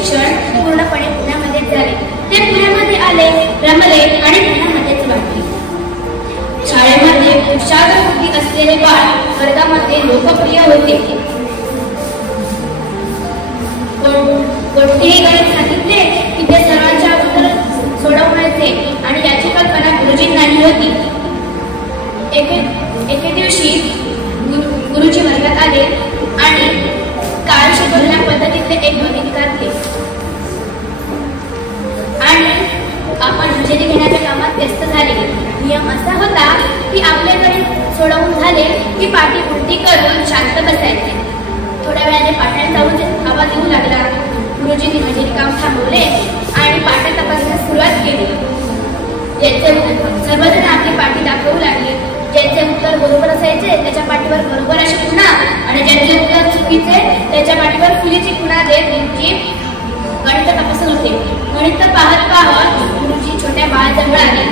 शिक्षण पूर्णपणे पुण्यामध्येच झाले. ते पुण्यामध्ये आले, रमले आणि पुण्यामध्येच वाढले. शाळेमध्ये कुशाग्र बुद्धी असलेले बाळ वर्गामध्ये लोकप्रिय होते. कोणतेही गणित सांगितले की ते सर्वांच्या उत्तर सोडवण्याचे आणि याची कल्पना गुरुजींनाही होती. एके दिवशी गुरुजी वर्गात आले आणि काल शिकवलेल्या पद्धतीतले एक गणित काढले आणि आपण हजेरी घेण्याच्या कामात व्यस्त झाले. नियम असा होता की आपले गणित सोडवून झाले की पाठी उलटी करून शांत बसायचे. थोड्या वेळाने पाट्यात जाऊन आवाज येऊ लागला. गुरुजींनी हजेरी काम थांबवले आणि पाट्या तपासण्यास सुरुवात केली. सर्वजण आपली पाठी दाखवू लागले. ज्यांचे उत्तर बरोबर असायचे त्याच्या पाठीवर बरोबर अशी खुणा आणि ज्यांचे उत्तर चुकीचे त्याच्या पाठीवर फुलीची खुणा देत गुरुजी गणित तपासत होते. गणित पाहत पाहत गुरुजी छोट्या बाळाजवळ आले.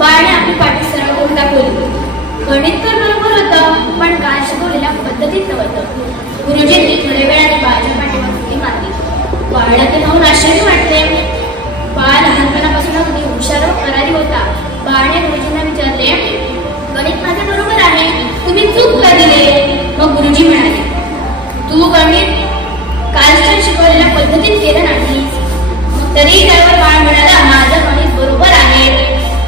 बाळाने आपली पाठी सरळ करून दाखवली. गणित तर बरोबर होतं, पण काल शिकवलेल्या पद्धतीत नव्हतं. गुरुजींनी थोड्या वेळाने बाळाच्या पाठीवर फुली मारली. बाळाला ते पाहून आश्चर्य वाटले. बाळ लहानपणापासून अगदी हुशार व करारी होता. बाळाने गुरुजींना विचारले, गणित माझे बरोबर आहे, तुम्ही चूक का दिले? मग गुरुजी म्हणाले, तू गणित कालच्या शिकवलेल्या पद्धतीत केलं नाहीस. तरी त्यावर बाळ म्हणाला, माझं गणित बरोबर आहे.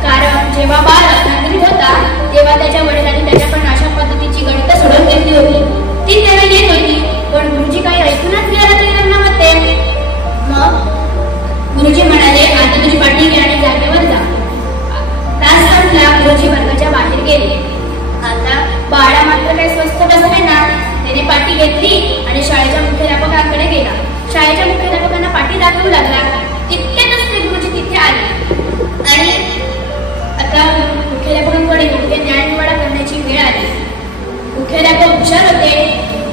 कारण जेव्हा बाळ रत्नागिरीत होता तेव्हा त्याच्या वडिलांनी त्याच्याकडून अशा पद्धतीची गणित सोडवून घेतली होती. ती त्याला येत होती, पण गुरुजी काही ऐकूनच घ्यायला तयार नव्हते. मग गुरुजी म्हणाले, आता तुझी पाठी घे आणि जागेवर जा. तास संपला. गुरुजी वर्गाच्या बाहेर गेले. आता बाळा मात्र काही स्वस्त बसवेना. त्याने पाठी घेतली आणि शाळेच्या मुख्याध्यापकांकडे गेला. शाळेच्या मुख्याध्यापकांना पाठी दाखवू लागला. तितक्यातच ते गुरुजी तिथे आले आणि आता मुख्याध्यापकांकडे योग्य न्यायनिवाडा करण्याची वेळ आली. मुख्याध्यापक हुशार होते.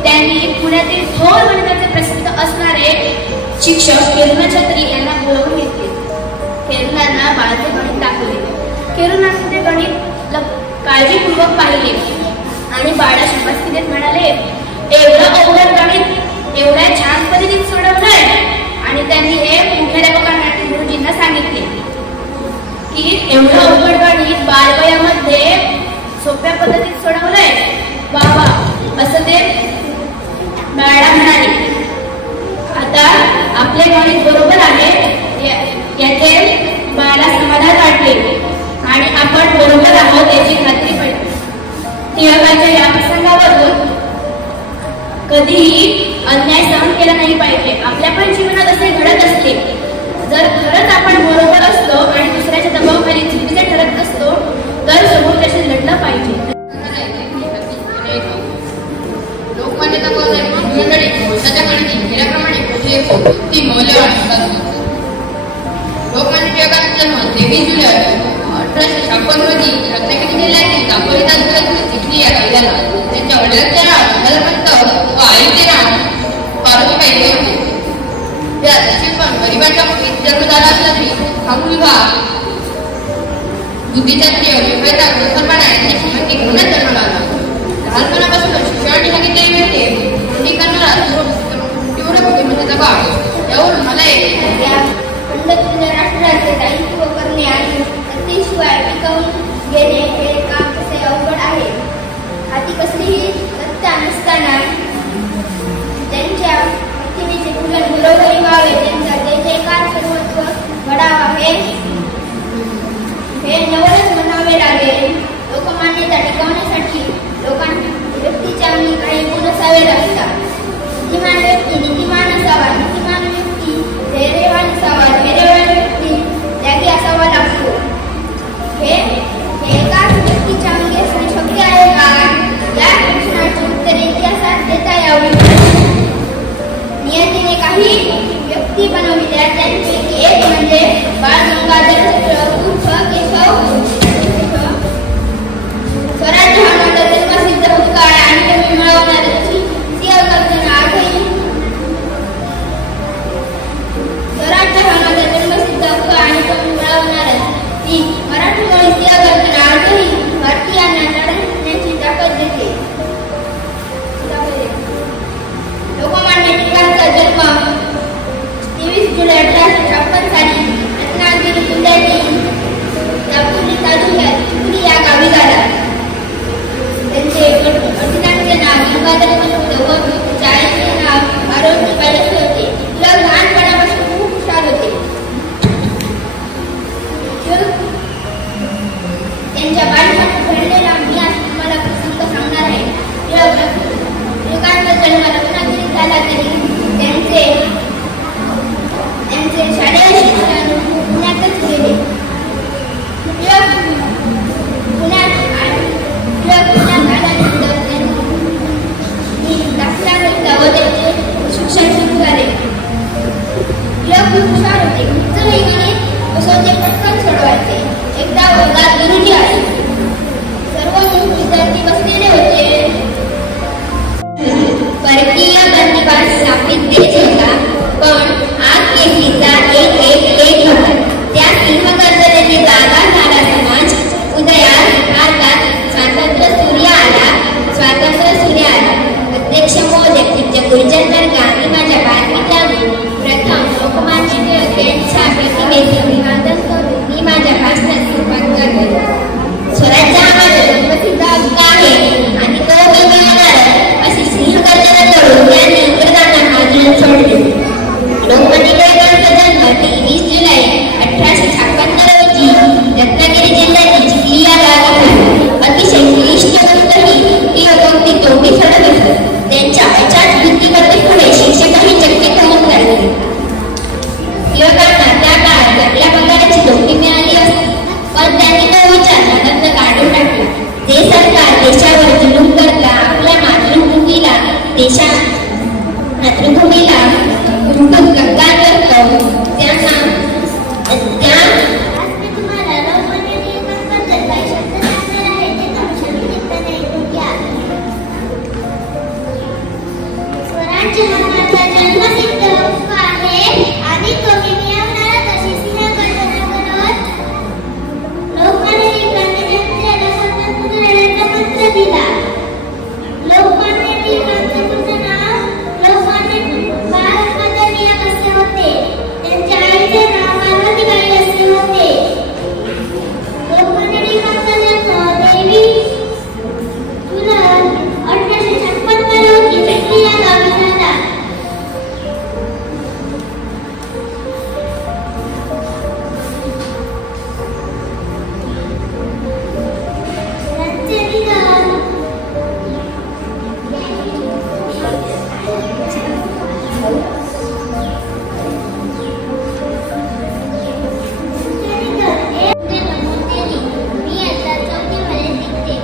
त्यांनी पुण्यातील थोर गणिताचे प्रसिद्ध असणारे शिक्षक केरुणा छत्री यांना बोलावून घेतले. केरुणांना बाळाचे गणित दाखवले. केरुणाने ते गणित काळजीपूर्वक पाहिले आणि बाळा शाबासकी देत म्हणाले, एवढं अवघड गणित एवढ्या छान पद्धतीत सोडवलंय. आणि त्यांनी हे मुख्याध्यापकांना गुरुजींना सांगितले की एवढं अवघड गणित बालवयामध्ये सोप्या पद्धतीत सोडवलंय. बाबा असं ते बाळा म्हणाले. आता आपले गणित बरोबर आहे याचे बाळाला समाधान वाटले आणि आपण बरोबर आहोत याची खात्री पडली. टिळकांच्या या प्रसंगावरून कधीही अन्याय सहन केला नाही पाहिजे. आपल्या पण जीवनात असे घडत असते. जर खरंच आपण बरोबर असतो आणि दुसऱ्याच्या दबावाखाली चुकीचे ठरत असतो तर समोर त्याशी लढलं पाहिजे. लोकमान्यता मंडळी कोशाच्या गणिती गेल्याप्रमाणे ती मौल्यवान असतात. लोकमान्य टिळकांचा जन्म 23 जुलै 1856 रोजी रत्नागिरी जिल्ह्यातील दापोली तालुक्यातील चिखली या गावी झाला. त्यांच्या वडिलांचे नाव गंगाधरपंत व आईचे नाव पार्वतीबाई हे होते. त्या पण गरिबांच्या मुलीत जन्म झाला असला तरी हा मुलगा बुद्धिशास्त्रीय निर्भयता गोसरपाडा यांची श्रीमंती घेऊनच जन्माला आला. लहानपणापासून शिक्षणाची सांगितलेली मिळते कोणी करणारा तीव्र बुद्धिमत्तेचा भाव यावरून मला राष्ट्राचे दायित्व करणे आणि त्याशिवाय टिकवून घेणे हे काम कसे अवघड आहे. हाती कसलीही सत्ता नसताना त्यांच्या प्रतिमेचे पूजन घरोघरी व्हावे, त्यांचा जय जयकार सर्वत्व घडावा हे नवलच म्हणावे लागेल. लोकमान्यता टिकवण्यासाठी व्यक्तीच्या अंगी काही गुण असावे लागतात. बुद्धिमान व्यक्ती नीतिमान असावा, नीतिमान व्यक्ती धैर्यवान असावा, धैर्यवान व्यक्ती त्यागी असावा लागतो. हे एकाच व्यक्तीच्या अंगी असणे शक्य आहे का? या प्रश्नाची उत्तरे इतिहासात देता यावी. नियतीने काही व्यक्ती बनविल्या त्यांपैकी एक म्हणजे बाळ गंगाधर उर्फ केशव. स्वराज्य हा माझा जन्मसिद्ध भूतकाळ आणि तुम्ही मिळवणाऱ्याची कल्पना आजही. स्वराज्य हा माझा जन्मसिद्ध हक्क आणि तुम्ही मिळवणारच. ती मराठीमुळे कल्पना आजही भारतीयांना लढण्याची ताकद देते. लोकमान्य टिळकांचा जन्म 23 जन्म रत्नागिरीत झाला तरी त्यांचे शालेय शिक्षण पुण्यातच केले. पुण्यात आल्यानंतर त्यांनी दाखला घेतला व त्यांचे शिक्षण सुरू झाले. खूप हुशार होते. उच्च गणित असं ते पटकन सोडवायचे. एकदा वर्गात गुरुजी आले. सर्व विद्यार्थी बसलेले होते. परकीय प्रतिभा स्थापित देश होता, पण आत केसीचा एक होता. त्या सिंहगर्जनेने जागा झाला समाज. उदयास भारतात स्वातंत्र्य सूर्य आला. अध्यक्ष महोदय तुमच्या गुरुजन गांधी माझ्या बातमीत लागून प्रथम लोकमान्य टिळक यांच्या प्रतिमेचे अभिवादन करून मी माझ्या भाषणात सुरुवात करते. स्वराज्य हा माझा जन्मसिद्ध हक्क आहे आणि तो मी मिळवणार अशी सिंहगर्जना करून त्यांनी इंग्रजांना हादरून सोडले. लोकमान्य टिळकांचा जन्म 23 जुलै 1856 रोजी रत्नागिरी जिल्ह्यातील चिखली या गावी झाला. अतिशय क्लिष्ट ही अगदी तोंडी फडत असत. त्यांच्या अचाट बुद्धिमत्ते पुढे शिक्षकही चकित होऊन राहिले. टिळकांना त्या काळात आपल्या पगाराची नोकरी मिळाली असती, पण त्यांनी तो विचार मनातून काढून टाकला. जे सरकार देशावर जुलूम करता आपल्या मातृभूमीला लुटून गद्दार करतो त्यांना स्वराज्य हा माझा जन्मसिद्ध हक्क आहे आणि तो मी मिळवणार अशी सिंहगर्जना करत लोकमान्य टिळकांनी जनतेला स्वातंत्र्य लढ्याचा मंत्र दिला. लोकमान्य टिळकांचे पूर्ण नाव लोकमान्य बाळ टिळक असे होते. त्यांच्या आईचे नाव पार्वतीबाई असे होते. लोकमान्य टिळकांचा जन्म 23 जुलै 1856 रोजी चिखली या गावी झाला. त्यांचे निधन मी आता 4थी मध्ये शिकते.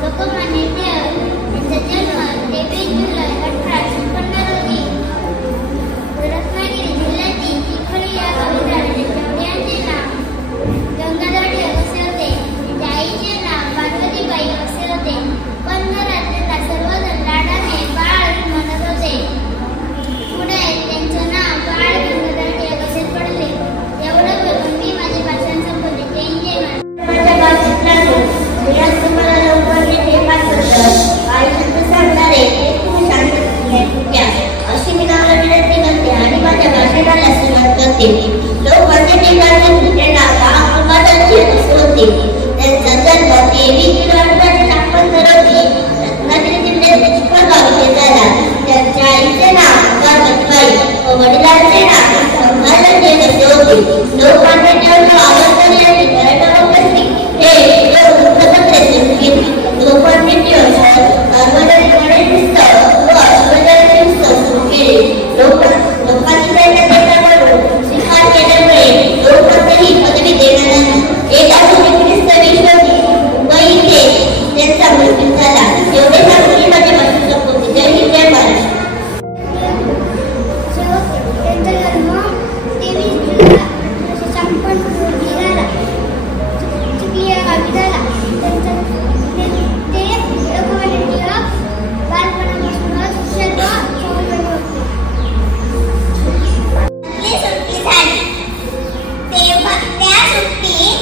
लोकमान्य टिळक यांचा जन्म 23 जुलै 1856 रोजी रत्नागिरी जिल्ह्यातील चिखली या गावी झाला. त्यांच्या वडिलांचे नाव गंगाधर टिळक असे होते. त्यांच्या आईचे नाव पार्वतीबाई असे होते. पण घरात त्यांना सर्वजण लाडाने बाळ म्हणत होते. पुढे त्यांचे नाव बाळ गंगाधर टिळक असे पडले. एवढं बोलून मी माझे भाषण संपवले. जय जय माझ्या भाषेत लागलो. विराट तुम्हाला लवकर येथे पाठवलं. आयुष्य सांगणारे ते खूप शांत अशी मी नावाला विनंती करते आणि माझ्या भाषणाला सुरुवात करते. लोकमान्य टिळकांचे दुसरे नाव गंगाधर टिळक असे होते. त्यांचा जन्म 23 जुलै 1856 रोजी रत्नागिरी जिल्ह्यातील चिखली गावी झाला. त्यांच्या आईचे नाव पार्वतीबाई व वडिलांचे नाव गंगाधर टिळक असे होते. लोकमान्य टिळक आवर्तन यांनी मराठा उपस्थित हे लोकमान्य टिळक सार्वजनिक गणेशोत्सव व शिवजयंती उत्सव सुरू केले. लोकांनी त्यांना देण्यावरून स्वीकार केल्यामुळे लोकमान्य ही पदवी देण्यात आली. 1 ऑगस्ट 1920 मुंबई येथे त्यांचा मृत्यू झाला. एवढे सांगून मी माझे भाषण संपवते. जय हिंद जय महाराष्ट्र. त्यांचा जन्म 23 जुलै 1856 रोजी झाला. चिखली या गावी झाला. ते लोकमान्य टिळक बालपणापासूनच सर्व सौम्य होते. सुट्टी झाली तेव्हा त्या सुट्टीत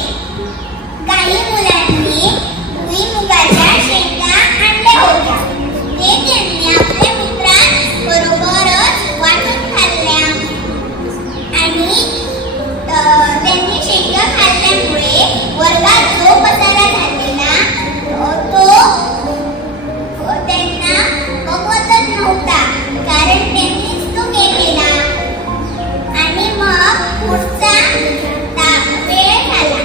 काही मुलांनी भुईमुगाच्या शेंगा आणल्या होत्या. ते त्यांनी आपल्या मित्रांबरोबरच वाटून खाल्ल्या आणि त्यांनी शेंगा खाल्ल्यामुळे वर्गात जो पसारा झालेला तो त्यांना बघवतच नव्हता, कारण त्यांनीच तो केलेला. आणि मग पुढचा वेळ झाला.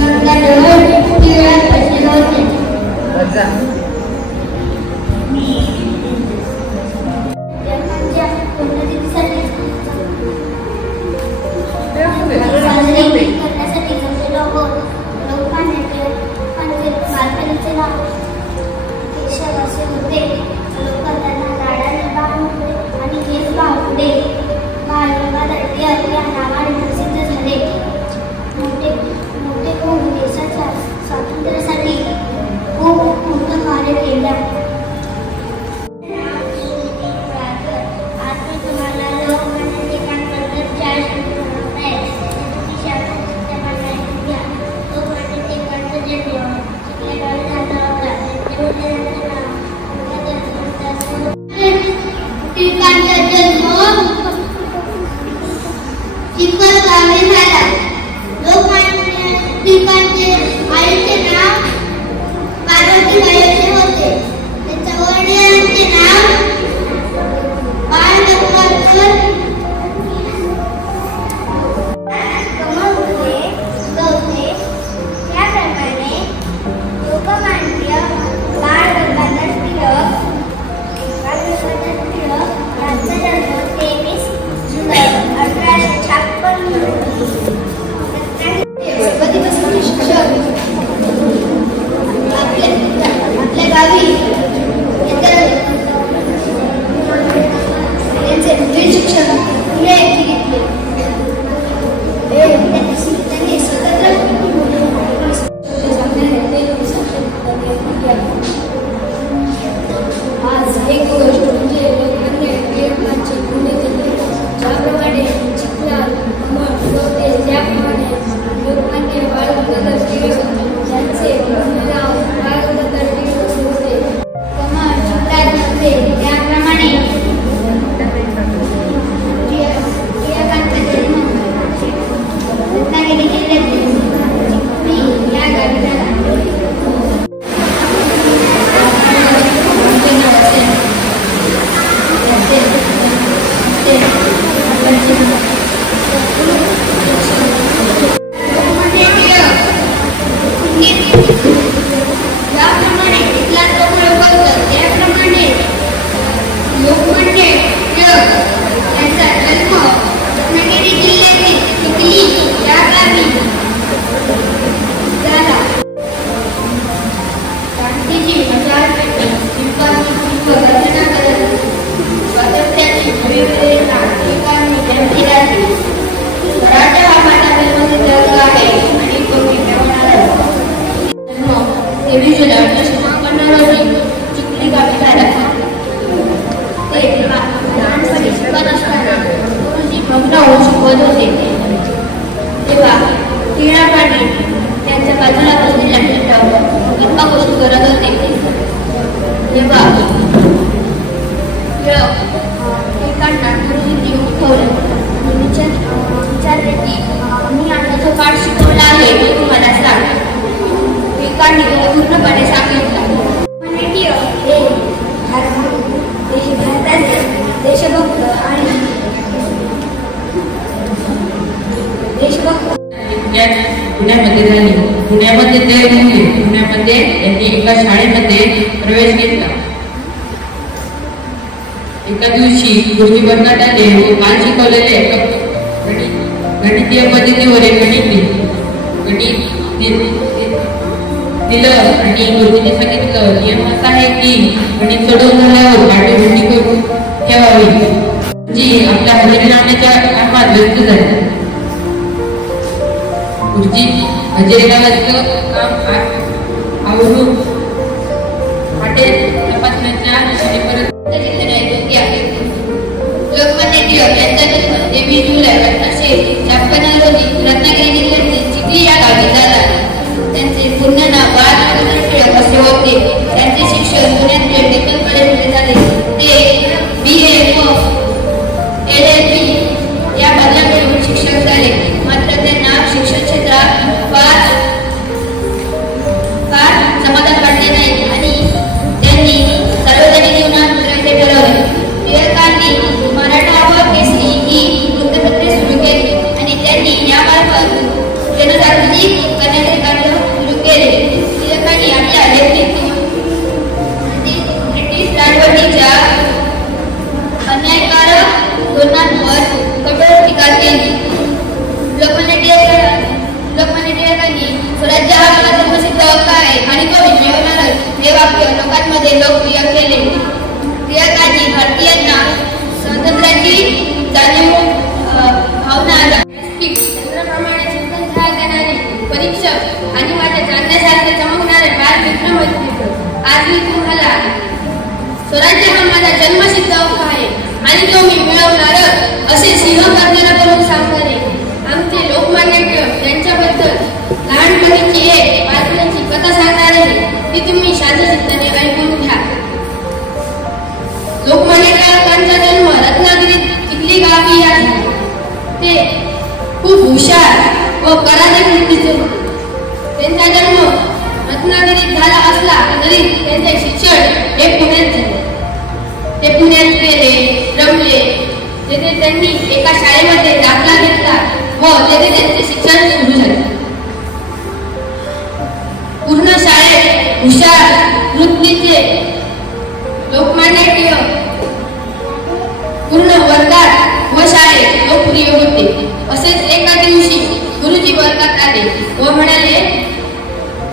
गंगाधर टिळक असे होते. टिळकांचा जन्म चिखलगावी झाला. लोकमान्य टिळकांचे आईचे नाव पार्वतीबाई असे होते. त्यांच्या वडिलांचे नाव बाळ गंगाधर गवते. त्याप्रमाणे लोकमान्य बाळ गंगाधर टिळक यांचा जन्म 23 जुलै 1856 रोजी रत्नागिरी शिक्षक आपल्या गावी त्यांचे पुढील शिक्षण पुणे येथे घेतले. त्यांनी स्वतंत्र आज एक गोष्ट म्हणजे लोकांनी टिळकांचे पुणे दिले. ज्याप्रमाणे चिखलात गवते त्याप्रमाणे लोकमान्य बाळ गंगाधर टिळक यांचे पूर्ण नाव बाळ गंगाधर टिळक होते. कमळ चिखलात नव्हते त्याप्रमाणे टिळकांचा जन्म रत्नागिरी जिल्ह्यातील चिखली या गावी झाला. तेव्हा टिळकांनी त्यांच्या बाजूला बसलेल्या मिनिटावर गप्पा गोष्टी करत होते. तेव्हा टिळकांना गुरुजींनी उठवलं आणि विचारले की मी आता जो पाठ शिकवला आहे तो तुम्हाला सांग. टिळकांनी पूर्णपणे सांगितलं. हे भारताचे देशभक्त आणि पुण्यामध्ये झाली. पुण्यामध्ये ते राहिले. पुण्यामध्ये त्यांनी एका शाळेमध्ये प्रवेश घेतला. एका दिवशी गुरुजी वर्गात आले व काल शिकवलेले गणितीय पद्धतीवर एक गणित दिलं आणि गुरुजींनी सांगितलं नियम असा आहे की गणित सोडवून झाल्यावर पाठीभेटी करून ठेवावी. जी आपल्या हजेरी लावण्याच्या कामात व्यस्त झाले. गुरुजी हजेरी लावायचं काम आवरून हॉटेल तपासण्याच्या आणि परत लोकमान्य टिळक यांचा जन्म 23 जुलै 1856 रोजी रत्नागिरी जिल्ह्यातील चिखली या गावी झाला. त्यांचे पूर्ण नाव बाळ गंगाधर टिळक असे होते. त्यांचे शिक्षण पुण्यातील डेक्कन कॉलेजमध्ये झाले. ते BA व LLB या पदांवरून शिक्षक झाले. मात्र त्यांना शिक्षण क्षेत्रात फार समाधान वाटले नाही आणि त्यांनी सार्वजनिक जीवनात उतरायचे ठरवले. टिळकांनी मराठा व केसरी ही वृत्तपत्रे सुरू केली आणि त्यांनी यामार्फत जनजागृती करण्याचे कार्य सुरू केले. टिळकांनी आपल्या ब्रिटिश राजवटीच्या अन्यायकारक धोरणांवर कठोर टीका केली. लोकमान्य टिळकांनी स्वराज्य हा आपला जन्मसिद्ध हक्क आहे आणि तो मिळवणारच हे वाक्य लोकांमध्ये लोकप्रिय केले. टिळकांनी भारतीयांना स्वातंत्र्याची जाणीव भावना चंद्राप्रमाणे चिंतन करणारे परीक्षक आणि माझ्या जाणण्यासारखे चमकणारे बाळ विक्रम होते. आज मी तुम्हाला स्वराज्य हा माझा जन्मसिद्ध हक्क आहे आणि तो मी मिळवणारच असे सिंह गर्जना करून सांगणारे आमचे लोकमान्य टिळक यांच्याबद्दल लहानपणीची एक बातम्यांची कथा सांगणारे ती तुम्ही शांतचित्ताने ऐकून घ्या. लोकमान्य टिळकांचा जन्म रत्नागिरीत चिखली गावी या झाला. ते खूप हुशार व कराधक वृत्तीचे होते. त्यांचा जन्म रत्नागिरीत झाला असला तरी त्यांचे शिक्षण हे पुण्यात झाले. ते पुण्यात गेले, रमले. तेथे त्यांनी एका शाळेमध्ये दाखला घेतला व तेथे त्यांचे शिक्षण सुरू झाले. पूर्ण शाळेत हुशार वृत्तीचे लोकमान्य टिळक पूर्ण वर्गात व शाळेत लोकप्रिय होते. असेच एका दिवशी गुरुजी वर्गात आले व म्हणाले,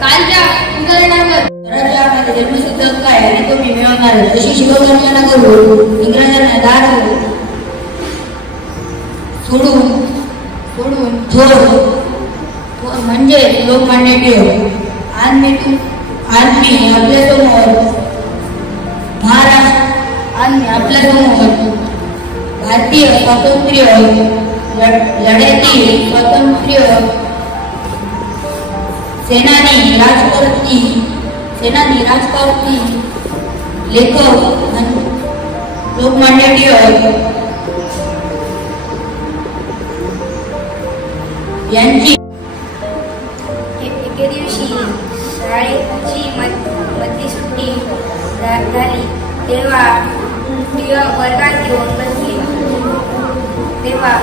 कालच्या उदाहरणावर स्वराज्यामध्ये जन्मसिद्ध हक्क आहे आणि तो मी मिळवणार. तशी शिवधर्माला करू, इंग्रजांना दारू सोडून थोर म्हणजे लोकमान्य टिळक. आज मी आपल्यासमोर भारतीय स्वातंत्र्य लढ्यातील स्वातंत्र्य सेनानी राजकारती लेखक लोकमान्य टिळक यांची एके दिवशी शाळेची मधली सुट्टी झाली तेव्हा टिळक वर्गात घेऊन बसले. तेव्हा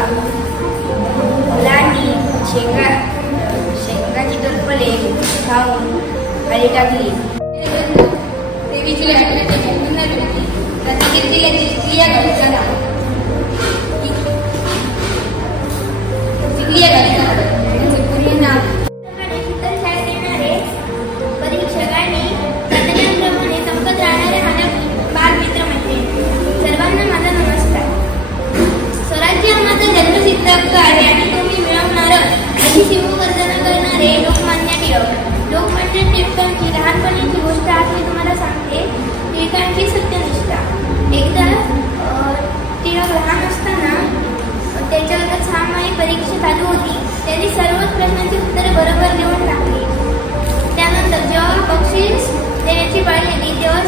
मुलांनी शेंगाची टरफले खाऊन खाली टाकली. 23 जुलै 1856 रोजी रत्नागिरी जिल्ह्यातील चिखली या गावी झाला. त्याचे पूर्ण नाव इतर शाळेत येणारे परीक्षकांनी तंत्रज्ञानाप्रमाणे संपत राहणारे माझ्या बालमित्र मैत्रिणी सर्वांना माझा नमस्कार. स्वराज्य हा माझा जन्मसिद्ध हक्क आहे आणि तो मी मिळवणारच अशी शिवगर्जना करणारे लोकमान्य टिळक. लोकमान्य टिळकांची लहानपणीची गोष्ट आज मी तुम्हाला सांगते. टिळकांची सत्यनिष्ठा. एकदा टिळक लहान असताना त्याच्या वर्गात 6 माही परीक्षा चालू होती. त्यांनी सर्वच प्रश्नांची उत्तरे बरोबर लिहून टाकली. त्यानंतर जेव्हा बक्षीस देण्याची पाळी आली तेव्हा